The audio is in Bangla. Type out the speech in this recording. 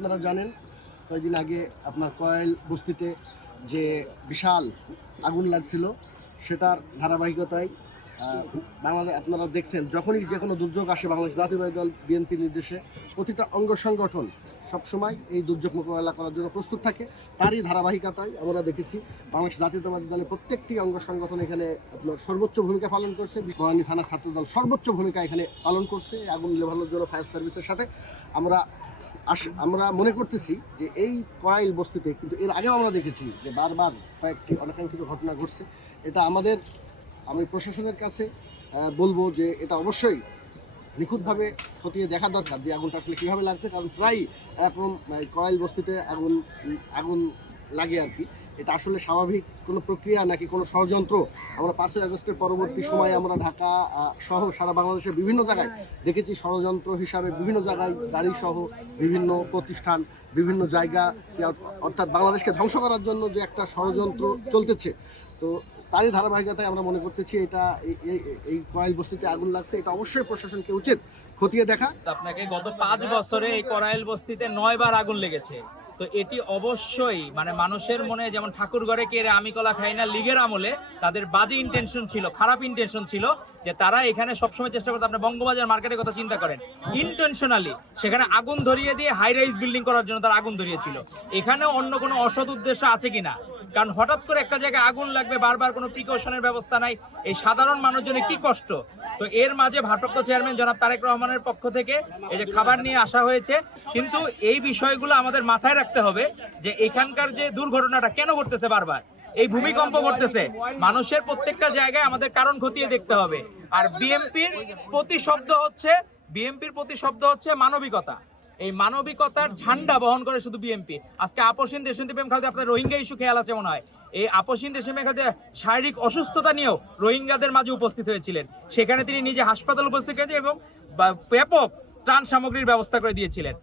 আপনারা জানেন কয়েকদিন আগে আপনার কয়েল বস্তিতে যে বিশাল আগুন লাগছিল সেটার ধারাবাহিকতায় বাংলাদেশ আপনারা দেখছেন যখনই যে কোনো দুর্যোগ আসে বাংলাদেশ জাতীয়তাবাদী দল বিএনপির নির্দেশে প্রতিটা অঙ্গ সংগঠন সবসময় এই দুর্যোগ মোকাবেলা করার জন্য প্রস্তুত থাকে। তারই ধারাবাহিকতায় আমরা দেখেছি বাংলাদেশ জাতীয়তাবাদী দলের প্রত্যেকটি অঙ্গ সংগঠন এখানে আপনার সর্বোচ্চ ভূমিকা পালন করছে। বনানী থানা ছাত্রদল সর্বোচ্চ ভূমিকা এখানে পালন করছে আগুন নেভানোর জন্য ফায়ার সার্ভিসের সাথে। আমরা মনে করতেছি যে এই কয়েল বস্তিতে কিন্তু এর আগেও আমরা দেখেছি যে বারবার কয়েকটি অনাকাঙ্ক্ষিত ঘটনা ঘটছে। এটা আমি প্রশাসনের কাছে বলবো যে এটা অবশ্যই নিখুঁতভাবে খতিয়ে দেখা দরকার যে আগুনটা আসলে কীভাবে লাগছে, কারণ প্রায় এরকম কয়েল বস্তিতে আগুন লাগে আর কি। এটা আসলে স্বাভাবিক কোনো প্রক্রিয়া নাকি কোনো ষড়যন্ত্র? আমরা 5ই আগস্টের পরবর্তী সময়ে আমরা ঢাকা সহ সারা বাংলাদেশের বিভিন্ন জায়গায় দেখেছি ষড়যন্ত্র হিসাবে বিভিন্ন জায়গায় গাড়ি সহ বিভিন্ন প্রতিষ্ঠান বিভিন্ন জায়গা অর্থাৎ বাংলাদেশকে ধ্বংস করার জন্য যে একটা ষড়যন্ত্র চলতেছে। তো তারই ধারাবাহিকতায় আমরা মনে করতেছি এটা এই কয়েল বস্তিতে আগুন লাগছে, এটা অবশ্যই প্রশাসনকে উচিত খতিয়ে দেখা। আপনাকে গত 5 বছরে এই করাইল বস্তিতে 9 বার আগুন লেগেছে। তো এটি অবশ্যই মানুষের মনে যেমন ঠাকুর ঘরে কেড়ে আমি কলা খাই না লীগের আমলে তাদের বাজে ইন্টেনশন ছিল, খারাপ ইন্টেনশন ছিল যে তারা এখানে সবসময় চেষ্টা করতো। আপনি বঙ্গবাজার মার্কেটের কথা চিন্তা করেন, ইন্টেনশনালি সেখানে আগুন ধরিয়ে দিয়ে হাই রাইজ বিল্ডিং করার জন্য তারা আগুন ধরিয়েছিল। এখানে অন্য কোনো অসৎ উদ্দেশ্য আছে কিনা? কারণ হঠাৎ করে একটা জায়গায় আগুন লাগবে, বারবার কোনো প্রিকশনের ব্যবস্থা নাই, এই সাধারণ মানুষজনের কি কষ্ট। তো এর মাঝে ভারপ্রাপ্ত চেয়ারম্যান জনাব তারেক রহমানের পক্ষ থেকে এই যে খাবার নিয়ে আসা হয়েছে, কিন্তু এই বিষয়গুলো আমাদের মাথায় রাখতে হবে যে এখানকার যে দুর্ঘটনাটা কেন ঘটতেছে, বারবার এই ভূমিকম্প ঘটতেছে, মানুষের প্রত্যেকটা জায়গায় আমাদের কারণ খতিয়ে দেখতে হবে। আর বিএনপির প্রতি শব্দ হচ্ছে মানবিকতা। এই মানবিকতার ঝান্ডা বহন করে শুধু বিএনপি। আজকে আপসহীন দেশপ্রেম খালেদা, আপনার রোহিঙ্গা ইস্যু খেয়াল আছে মনে হয়, এই আপসহীন দেশপ্রেম খালেদা শারীরিক অসুস্থতা নিয়েও রোহিঙ্গাদের মাঝে উপস্থিত হয়েছিলেন। সেখানে তিনি নিজে হাসপাতাল উপস্থিত হয়েছেন এবং ব্যাপক ত্রাণ সামগ্রীর ব্যবস্থা করে দিয়েছিলেন।